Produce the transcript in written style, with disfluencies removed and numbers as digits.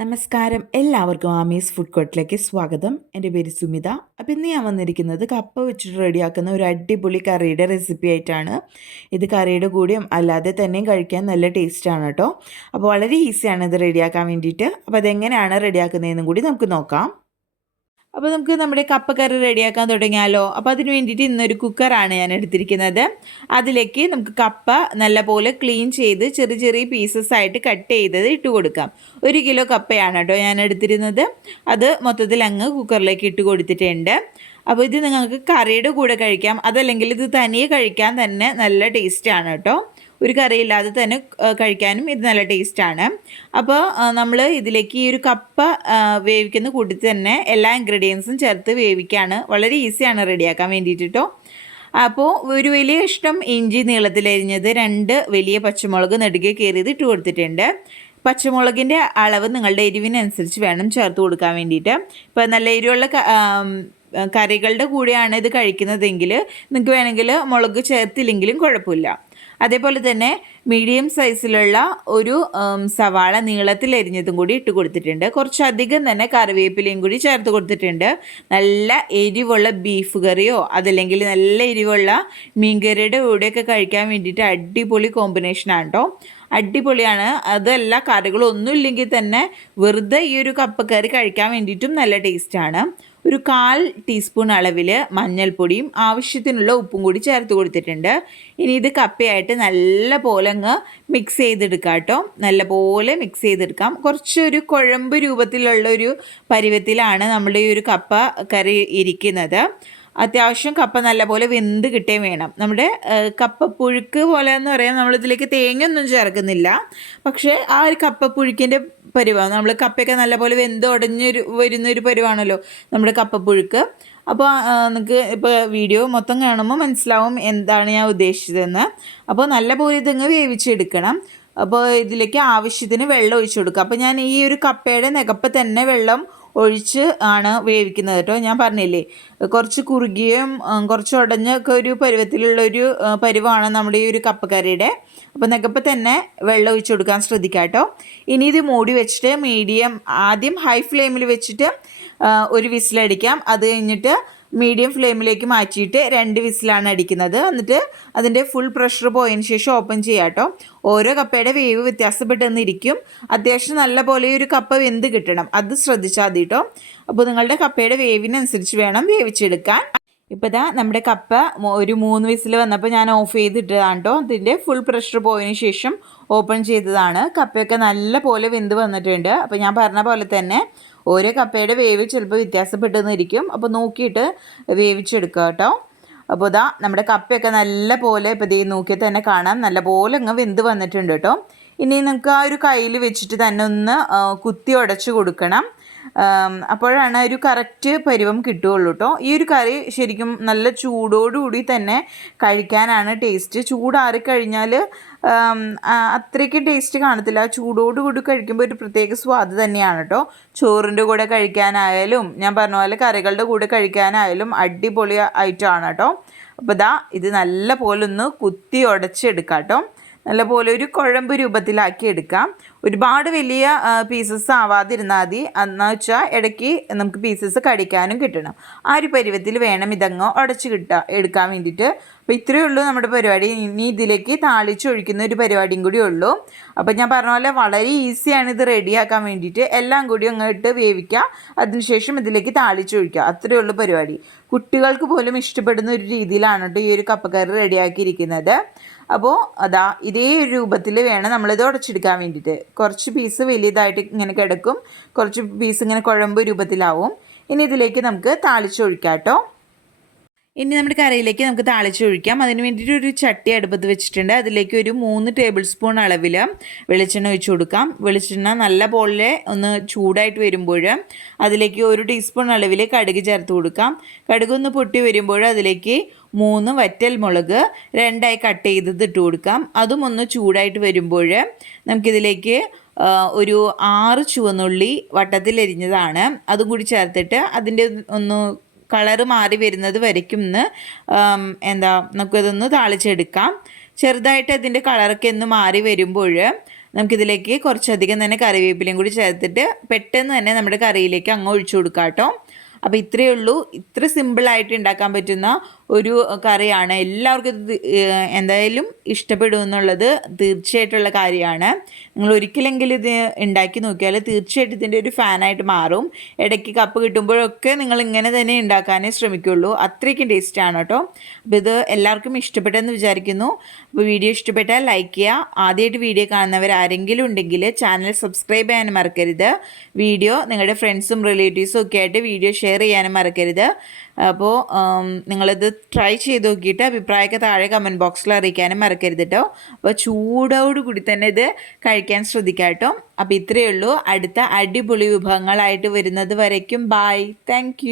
നമസ്കാരം, എല്ലാവർക്കും ആമീസ് ഫുഡ് കോർട്ടിലേക്ക് സ്വാഗതം. എൻ്റെ പേര് സുമിത. അപ്പോൾ ഇന്ന് ഞാൻ വന്നിരിക്കുന്നത് കപ്പ വെച്ചിട്ട് റെഡിയാക്കുന്ന ഒരു അടിപൊളി കറിയുടെ റെസിപ്പി ആയിട്ടാണ്. ഇത് കറിയുടെ കൂടെയും അല്ലാതെ തന്നെയും കഴിക്കാൻ നല്ല ടേസ്റ്റാണ് കേട്ടോ. അപ്പോൾ വളരെ ഈസിയാണ് ഇത് റെഡിയാക്കാൻ വേണ്ടിയിട്ട്. അപ്പോൾ അതെങ്ങനെയാണ് റെഡിയാക്കുന്നതെന്നും കൂടി നമുക്ക് നോക്കാം. അപ്പോൾ നമുക്ക് നമ്മുടെ കപ്പ കറി റെഡിയാക്കാൻ തുടങ്ങിയാലോ. അപ്പോൾ അതിന് വേണ്ടിയിട്ട് ഇന്നൊരു കുക്കറാണ് ഞാൻ എടുത്തിരിക്കുന്നത്. അതിലേക്ക് നമുക്ക് കപ്പ നല്ലപോലെ ക്ലീൻ ചെയ്ത് ചെറിയ ചെറിയ പീസസ് ആയിട്ട് കട്ട് ചെയ്തത് ഇട്ട് കൊടുക്കാം. 1 കിലോ കപ്പയാണ് കേട്ടോ ഞാൻ എടുത്തിരുന്നത്. അത് മൊത്തത്തിൽ അങ്ങ് കുക്കറിലേക്ക് ഇട്ട് കൊടുത്തിട്ടുണ്ട്. അപ്പോൾ ഇത് നിങ്ങൾക്ക് കറിയുടെ കൂടെ കഴിക്കാം, അതല്ലെങ്കിൽ ഇത് തനിയെ കഴിക്കാൻ തന്നെ നല്ല ടേസ്റ്റാണ് കേട്ടോ. ഒരു കറിയില്ലാതെ തന്നെ കഴിക്കാനും ഇത് നല്ല ടേസ്റ്റാണ്. അപ്പോൾ നമ്മൾ ഇതിലേക്ക് ഈ ഒരു കപ്പ വേവിക്കുന്ന കൂട്ടത്തിൽ തന്നെ എല്ലാ ഇൻഗ്രീഡിയൻസും ചേർത്ത് വേവിക്കുകയാണ്. വളരെ ഈസിയാണ് റെഡിയാക്കാൻ വേണ്ടിയിട്ട് കേട്ടോ. അപ്പോൾ ഒരു വലിയ ഇഷ്ടം ഇഞ്ചി നീളത്തിലരിഞ്ഞത്, 2 വലിയ പച്ചമുളക് നെടുകെ കീറിയത് ഇട്ട് കൊടുത്തിട്ടുണ്ട്. പച്ചമുളകിൻ്റെ അളവ് നിങ്ങളുടെ എരിവിനനുസരിച്ച് വേണം ചേർത്ത് കൊടുക്കാൻ വേണ്ടിയിട്ട്. ഇപ്പോൾ നല്ല എരിവുള്ള കറികളുടെ കൂടെയാണ് ഇത് കഴിക്കുന്നതെങ്കിൽ നിങ്ങൾക്ക് വേണമെങ്കിൽ മുളക് ചേർത്തില്ലെങ്കിലും കുഴപ്പമില്ല. അതേപോലെ തന്നെ മീഡിയം സൈസിലുള്ള ഒരു സവാള നീളത്തിലരിഞ്ഞതും കൂടി ഇട്ട് കൊടുത്തിട്ടുണ്ട്. കുറച്ചധികം തന്നെ കറിവേപ്പിലയും കൂടി ചേർത്ത് കൊടുത്തിട്ടുണ്ട്. നല്ല എരിവുള്ള ബീഫ് കറിയോ അതല്ലെങ്കിൽ നല്ല എരിവുള്ള മീൻകറിയുടെ കൂടെയൊക്കെ കഴിക്കാൻ വേണ്ടിയിട്ട് അടിപൊളി കോമ്പിനേഷനാണ് കേട്ടോ. അടിപൊളിയാണ്. അതല്ല കറികളൊന്നും ഇല്ലെങ്കിൽ തന്നെ വെറുതെ ഈ ഒരു കപ്പക്കറി കഴിക്കാൻ വേണ്ടിയിട്ടും നല്ല ടേസ്റ്റാണ്. ഒരു 1/4 ടീസ്പൂൺ അളവിൽ മഞ്ഞൾപ്പൊടിയും ആവശ്യത്തിനുള്ള ഉപ്പും കൂടി ചേർത്ത് കൊടുത്തിട്ടുണ്ട്. ഇനി ഇത് കപ്പയായിട്ട് നല്ല പോലെ അങ്ങ് മിക്സ് ചെയ്തെടുക്കാം കേട്ടോ. നല്ല പോലെ മിക്സ് ചെയ്തെടുക്കാം. കുറച്ചൊരു കുഴമ്പ് രൂപത്തിലുള്ളൊരു പരുവത്തിലാണ് നമ്മുടെ ഈ ഒരു കപ്പ കറി ഇരിക്കുന്നത്. അത്യാവശ്യം കപ്പ നല്ലപോലെ വെന്ത് കിട്ടുകയും വേണം. നമ്മുടെ കപ്പപ്പുഴുക്ക് പോലെ എന്ന് പറയാൻ നമ്മളിതിലേക്ക് തേങ്ങയൊന്നും ചേർക്കുന്നില്ല. പക്ഷേ ആ ഒരു കപ്പപ്പുഴുക്കിൻ്റെ പരുവാണ്. നമ്മൾ കപ്പയൊക്കെ നല്ലപോലെ വെന്ത് വരുന്നൊരു പരുവാണല്ലോ നമ്മുടെ കപ്പപ്പുഴുക്ക്. അപ്പോൾ നിങ്ങൾക്ക് ഇപ്പോൾ വീഡിയോ മൊത്തം കാണുമ്പോൾ മനസ്സിലാവും എന്താണ് ഞാൻ ഉദ്ദേശിച്ചതെന്ന്. അപ്പോൾ നല്ലപോലെ ഇതങ്ങ് വേവിച്ചെടുക്കണം. അപ്പോൾ ഇതിലേക്ക് ആവശ്യത്തിന് വെള്ളം ഒഴിച്ചു കൊടുക്കുക. അപ്പോൾ ഞാൻ ഈ ഒരു കപ്പയുടെ നികപ്പ് തന്നെ വെള്ളം ഒഴിച്ച് ആണ് വേവിക്കുന്നത് കേട്ടോ. ഞാൻ പറഞ്ഞില്ലേ, കുറച്ച് കുറുകിയും കുറച്ച് ഉടഞ്ഞൊക്കെ ഒരു പരുവത്തിലുള്ളൊരു പരുവാണ് നമ്മുടെ ഈ ഒരു കപ്പക്കറിയുടെ. അപ്പോൾ നികപ്പ് തന്നെ വെള്ളം ഒഴിച്ച് കൊടുക്കാൻ ശ്രദ്ധിക്കാം കേട്ടോ. ഇനി ഇത് മൂടി വെച്ചിട്ട് ആദ്യം ഹൈ ഫ്ലെയിമിൽ വെച്ചിട്ട് ഒരു വിസിലടിക്കാം. അത് കഴിഞ്ഞിട്ട് മീഡിയം ഫ്ലെയിമിലേക്ക് മാറ്റിയിട്ട് 2 വിസിലാണ് അടിക്കുന്നത്. എന്നിട്ട് അതിൻ്റെ ഫുൾ പ്രഷർ പോയതിന് ശേഷം ഓപ്പൺ ചെയ്യാം കേട്ടോ. ഓരോ കപ്പയുടെ വേവ് വ്യത്യാസപ്പെട്ടെന്നിരിക്കും. അത്യാവശ്യം നല്ല പോലെ ഒരു കപ്പ വെന്ത് കിട്ടണം, അത് ശ്രദ്ധിച്ചാൽ മതി കേട്ടോ. അപ്പോൾ നിങ്ങളുടെ കപ്പയുടെ വേവിനനുസരിച്ച് വേണം വേവിച്ചെടുക്കാൻ. ഇപ്പോൾ ഇതാ നമ്മുടെ കപ്പ ഒരു 3 വിസിൽ വന്നപ്പോൾ ഞാൻ ഓഫ് ചെയ്തിട്ടതാണ് കേട്ടോ. അതിൻ്റെ ഫുൾ പ്രഷർ പോയതിന് ശേഷം ഓപ്പൺ ചെയ്തതാണ്. കപ്പയൊക്കെ നല്ല പോലെ വെന്ത് വന്നിട്ടുണ്ട്. അപ്പോൾ ഞാൻ പറഞ്ഞ പോലെ തന്നെ ഓരോ കപ്പയുടെ വേവ് ചിലപ്പോൾ വ്യത്യാസപ്പെട്ടെന്നിരിക്കും. അപ്പോൾ നോക്കിയിട്ട് വേവിച്ചെടുക്കുക കേട്ടോ. അപ്പോൾ ഇതാ നമ്മുടെ കപ്പയൊക്കെ നല്ല പോലെ ഇപ്പോൾ ഇതേ നോക്കിയാൽ തന്നെ കാണാം, നല്ല പോലെ അങ്ങ് വെന്ത് വന്നിട്ടുണ്ട് കേട്ടോ. ഇനി നമുക്ക് ആ ഒരു കയ്യിൽ വെച്ചിട്ട് തന്നെ ഒന്ന് കുത്തി ഉടച്ച് കൊടുക്കണം. അപ്പോഴാണ് ഒരു കറക്റ്റ് പരുവം കിട്ടുകയുള്ളൂ കേട്ടോ. ഈ ഒരു കറി ശരിക്കും നല്ല ചൂടോടുകൂടി തന്നെ കഴിക്കാനാണ് ടേസ്റ്റ്. ചൂടാറിക്കഴിഞ്ഞാൽ അത്രയ്ക്ക് ടേസ്റ്റ് കാണത്തില്ല. ചൂടോടുകൂടി കഴിക്കുമ്പോൾ ഒരു പ്രത്യേക സ്വാദ് തന്നെയാണ് കേട്ടോ. ചോറിൻ്റെ കൂടെ കഴിക്കാനായാലും ഞാൻ പറഞ്ഞ പോലെ കറികളുടെ കൂടെ കഴിക്കാനായാലും അടിപൊളി ഐറ്റമാണ് കേട്ടോ. അപ്പോൾ ഇത് നല്ല പോലെ ഒന്ന് കുത്തി ഉടച്ചെടുക്കാം കേട്ടോ. നല്ലപോലെ ഒരു കുഴമ്പ് രൂപത്തിലാക്കി എടുക്കാം. ഒരുപാട് വലിയ പീസസ് ആവാതിരുന്നാൽ മതി. എന്ന് വെച്ചാൽ ഇടയ്ക്ക് നമുക്ക് പീസസ് കടിക്കാനും കിട്ടണം. ആ ഒരു പരുവത്തിൽ വേണം ഇതങ്ങ് ഉടച്ച് എടുക്കാൻ വേണ്ടിയിട്ട്. അപ്പോൾ ഇത്രയേ ഉള്ളൂ നമ്മുടെ പരിപാടി. ഇനി ഇതിലേക്ക് താളിച്ചൊഴിക്കുന്ന ഒരു പരിപാടിയും കൂടി ഉള്ളൂ. അപ്പോൾ ഞാൻ പറഞ്ഞ പോലെ വളരെ ഈസിയാണ് ഇത് റെഡിയാക്കാൻ വേണ്ടിയിട്ട്. എല്ലാം കൂടി അങ്ങോട്ട് വേവിക്കുക, അതിനുശേഷം ഇതിലേക്ക് താളിച്ചൊഴിക്കുക. അത്രയേ ഉള്ളൂ പരിപാടി. കുട്ടികൾക്ക് പോലും ഇഷ്ടപ്പെടുന്ന ഒരു രീതിയിലാണ് കേട്ടോ ഈ ഒരു കപ്പക്കറി റെഡിയാക്കിയിരിക്കുന്നത്. അപ്പോൾ ഇതേ ഒരു രൂപത്തിൽ വേണം നമ്മളിത് ഉടച്ചെടുക്കാൻ വേണ്ടിയിട്ട്. കുറച്ച് പീസ് വലിയതായിട്ട് ഇങ്ങനെ കിടക്കും, കുറച്ച് പീസ് ഇങ്ങനെ കുഴമ്പ് രൂപത്തിലാവും. ഇനി ഇതിലേക്ക് നമുക്ക് താളിച്ചൊഴിക്കാം കേട്ടോ. ഇനി നമ്മുടെ കറിയിലേക്ക് നമുക്ക് താളിച്ചൊഴിക്കാം. അതിന് വേണ്ടിയിട്ട് ഒരു ചട്ടി അടുപ്പത്ത് വെച്ചിട്ടുണ്ട്. അതിലേക്ക് ഒരു 3 ടേബിൾ സ്പൂൺ അളവിൽ വെളിച്ചെണ്ണ ഒഴിച്ചു കൊടുക്കാം. വെളിച്ചെണ്ണ നല്ല പോലെ ഒന്ന് ചൂടായിട്ട് വരുമ്പോൾ അതിലേക്ക് 1 ടീസ്പൂൺ അളവിൽ കടുക് ചേർത്ത് കൊടുക്കാം. കടുക് ഒന്ന് പൊട്ടി വരുമ്പോൾ അതിലേക്ക് 3 വറ്റൽ മുളക് 2ആയി കട്ട് ചെയ്തത് ഇട്ട് കൊടുക്കാം. അതും ഒന്ന് ചൂടായിട്ട് വരുമ്പോൾ നമുക്കിതിലേക്ക് ഒരു 6 ചുവന്നുള്ളി വട്ടത്തിലരിഞ്ഞതാണ് അതും കൂടി ചേർത്തിട്ട് അതിൻ്റെ ഒന്ന് കളറ് മാറി വരുന്നത് വരയ്ക്കും നമുക്കതൊന്ന് താളിച്ചെടുക്കാം. ചെറുതായിട്ട് അതിൻ്റെ കളറൊക്കെ ഒന്ന് മാറി വരുമ്പോൾ നമുക്കിതിലേക്ക് കുറച്ചധികം തന്നെ കറിവേപ്പിലയും കൂടി ചേർത്തിട്ട് പെട്ടെന്ന് തന്നെ നമ്മുടെ കറിയിലേക്ക് അങ്ങ് ഒഴിച്ചു കൊടുക്കാം കേട്ടോ. അപ്പോൾ ഇത്രയേ ഉള്ളൂ. ഇത്ര സിമ്പിളായിട്ട് ഉണ്ടാക്കാൻ പറ്റുന്ന ഒരു കറിയാണ്. എല്ലാവർക്കും ഇത് എന്തായാലും ഇഷ്ടപ്പെടുമെന്നുള്ളത് തീർച്ചയായിട്ടുള്ള കാര്യമാണ്. നിങ്ങൾ ഒരിക്കലെങ്കിലും ഇത് ഉണ്ടാക്കി നോക്കിയാൽ തീർച്ചയായിട്ടും ഇതിൻ്റെ ഒരു ഫാനായിട്ട് മാറും. ഇടയ്ക്ക് കപ്പ് കിട്ടുമ്പോഴൊക്കെ നിങ്ങൾ ഇങ്ങനെ തന്നെ ഉണ്ടാക്കാനേ ശ്രമിക്കുള്ളൂ. അത്രയ്ക്കും ടേസ്റ്റാണ് കേട്ടോ. അപ്പോൾ ഇത് എല്ലാവർക്കും ഇഷ്ടപ്പെട്ടെന്ന് വിചാരിക്കുന്നു. അപ്പോൾ വീഡിയോ ഇഷ്ടപ്പെട്ടാൽ ലൈക്ക് ചെയ്യുക. ആദ്യമായിട്ട് വീഡിയോ കാണുന്നവർ ആരെങ്കിലും ഉണ്ടെങ്കിൽ ചാനൽ സബ്സ്ക്രൈബ് ചെയ്യാനും മറക്കരുത്. വീഡിയോ നിങ്ങളുടെ ഫ്രണ്ട്സും റിലേറ്റീവ്സും ഒക്കെ ആയിട്ട് വീഡിയോ ഷെയർ ചെയ്യാനും മറക്കരുത്. അപ്പോൾ നിങ്ങളിത് ട്രൈ ചെയ്ത് നോക്കിയിട്ട് അഭിപ്രായമൊക്കെ താഴെ കമൻറ്റ് ബോക്സിൽ അറിയിക്കാനും മറക്കരുത് കേട്ടോ. അപ്പോൾ ചൂടോടുകൂടി തന്നെ ഇത് കഴിക്കാൻ ശ്രദ്ധിക്കാം കേട്ടോ. അപ്പോൾ ഇത്രയേ ഉള്ളൂ. അടുത്ത അടിപൊളി വിഭവങ്ങളായിട്ട് വരുന്നത് വരയ്ക്കും ബായ്. താങ്ക്